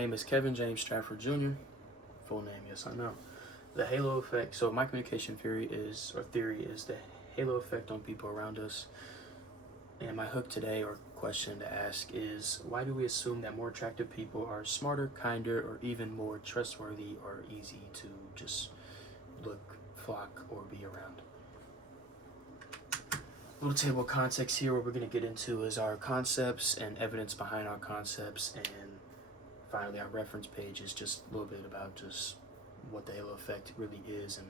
Name is Kevin James Stratford Jr. Full name, yes, I know. The halo effect. So my communication theory is the halo effect on people around us. And my hook today, or question to ask, is why do we assume that more attractive people are smarter, kinder, or even more trustworthy or easy to just look, flock, or be around? Little table of context here. What we're going to get into is our concepts and evidence behind our concepts, and finally our reference page is just a little bit about just what the halo effect really is and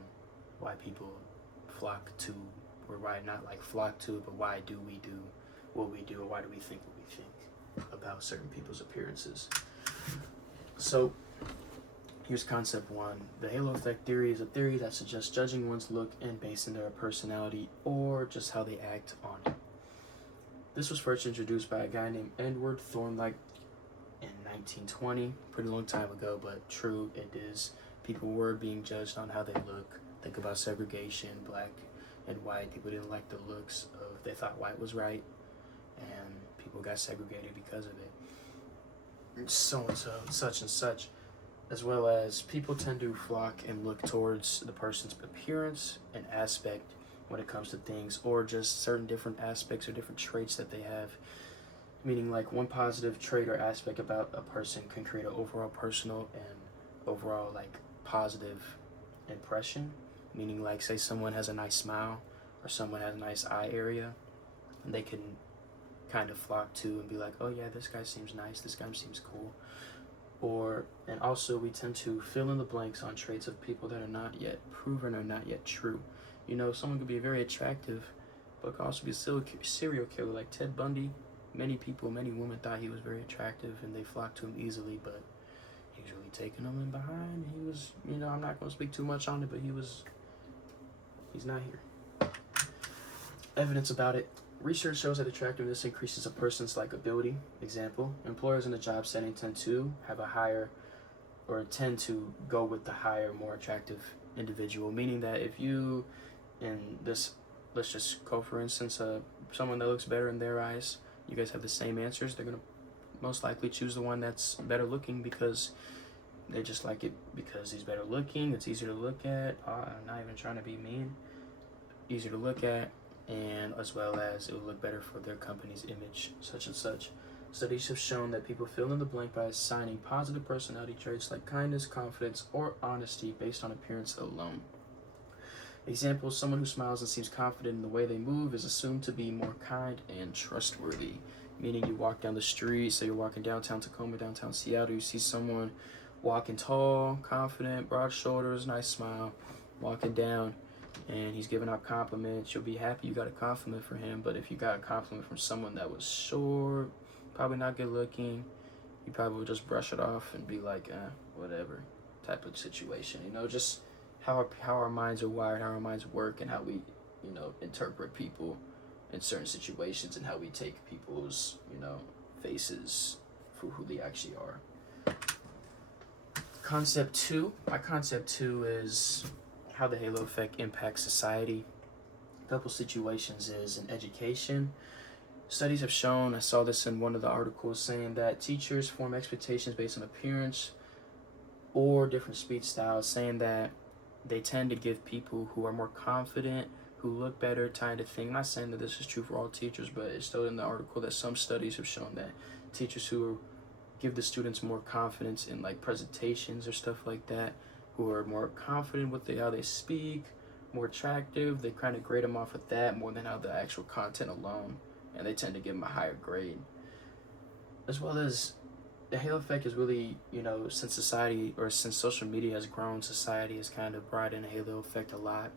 why people flock to, or why not like flock to, but why do we do what we do, or why do we think what we think about certain people's appearances. So here's concept one. The halo effect theory is a theory that suggests judging one's look and basing their personality or just how they act on it. This was first introduced by a guy named Edward Thorndike in 1920, pretty long time ago, but true it is. People were being judged on how they look. Think about segregation, black and white. People didn't like the looks of, they thought white was right, and people got segregated because of it. So and so, such and such. As well as people tend to flock and look towards the person's appearance and aspect when it comes to things, or just certain different aspects or different traits that they have. Meaning like one positive trait or aspect about a person can create an overall personal and overall like positive impression. Meaning like say someone has a nice smile or someone has a nice eye area, and they can kind of flock to and be like, oh yeah, this guy seems nice, this guy seems cool. And also we tend to fill in the blanks on traits of people that are not yet proven or not yet true. You know, someone could be very attractive, but could also be a serial killer like Ted Bundy. Many people, many women thought he was very attractive and they flocked to him easily, but he was really taking them in behind. He was, I'm not going to speak too much on it, but he's not here. Evidence about it. Research shows that attractiveness increases a person's likability. Example, employers in a job setting tend to go with the higher, more attractive individual. Meaning that if you, in this, let's just go for instance, someone that looks better in their eyes, you guys have the same answers, they're going to most likely choose the one that's better looking because they just like it because he's better looking, it's easier to look at. I'm not even trying to be mean. Easier to look at, and as well as it will look better for their company's image, such and such. Studies have shown that people fill in the blank by assigning positive personality traits like kindness, confidence, or honesty based on appearance alone. Example, someone who smiles and seems confident in the way they move is assumed to be more kind and trustworthy. Meaning you walk down the street, say you're walking downtown Tacoma, downtown Seattle, you see someone walking tall, confident, broad shoulders, nice smile, walking down, and he's giving out compliments. You'll be happy you got a compliment from him. But if you got a compliment from someone that was short, probably not good looking, you probably would just brush it off and be like, whatever type of situation. Just how our minds are wired, how our minds work, and how we, interpret people in certain situations, and how we take people's, faces for who they actually are. Concept two. My concept two is how the halo effect impacts society. A couple situations is in education. Studies have shown, I saw this in one of the articles, saying that teachers form expectations based on appearance or different speech styles, saying that they tend to give people who are more confident, who look better, kind of thing. I'm not saying that this is true for all teachers, but it's still in the article that some studies have shown that teachers who give the students more confidence in like presentations or stuff like that, who are more confident with how they speak, more attractive, they kind of grade them off of that more than how the actual content alone, and they tend to give them a higher grade. As well as the halo effect is really, since social media has grown, society has kind of brought in a halo effect a lot.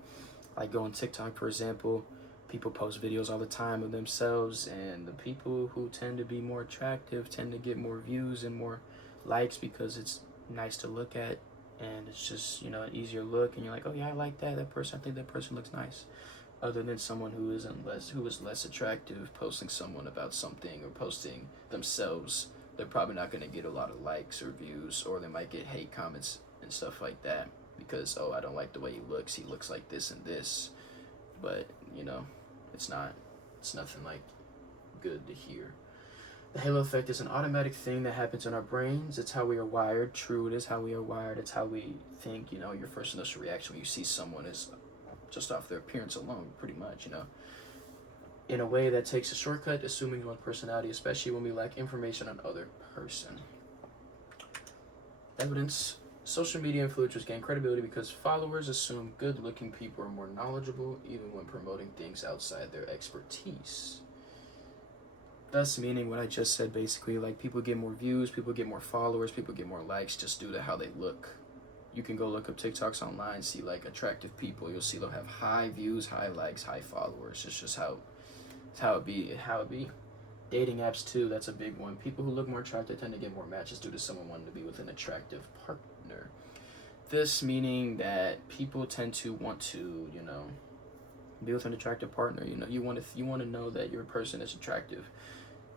Like go on TikTok, for example, people post videos all the time of themselves, and the people who tend to be more attractive tend to get more views and more likes because it's nice to look at, and it's just, an easier look, and you're like, oh yeah, I like that person, I think that person looks nice. Other than someone who is less attractive posting someone about something or posting themselves, they're probably not going to get a lot of likes or views, or they might get hate comments and stuff like that because, oh, I don't like the way he looks like this and this. But it's nothing like good to hear. The halo effect is an automatic thing that happens in our brains. It's how we are wired. True, it is how we are wired. It's how we think. You know, your first initial reaction when you see someone is just off their appearance alone, pretty much, you know. In a way that takes a shortcut, assuming one's personality, especially when we lack information on other person. Evidence. Social media influencers gain credibility because followers assume good-looking people are more knowledgeable, even when promoting things outside their expertise. Thus, meaning what I just said, basically, like people get more views, people get more followers, people get more likes just due to how they look. You can go look up TikToks online, see like attractive people. You'll see they'll have high views, high likes, high followers. It's just how it be. Dating apps too, that's a big one. People who look more attractive tend to get more matches due to someone wanting to be with an attractive partner. This meaning that people tend to want to, you know, be with an attractive partner. You know, you want to know that your person is attractive.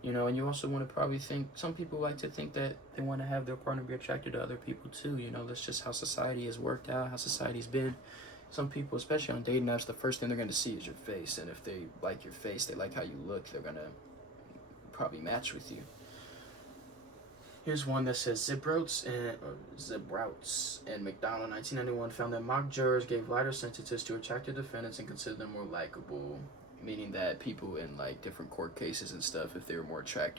You know, and you also want to probably think, some people like to think that they want to have their partner be attracted to other people too. You know, that's just how society has worked out, how society's been. Some people, especially on dating apps, the first thing they're going to see is your face. And if they like your face, they like how you look, they're going to probably match with you. Here's one that says Ziprouts and McDonald 1991 found that mock jurors gave lighter sentences to attractive defendants and considered them more likable, meaning that people in like different court cases and stuff, if they were more attractive,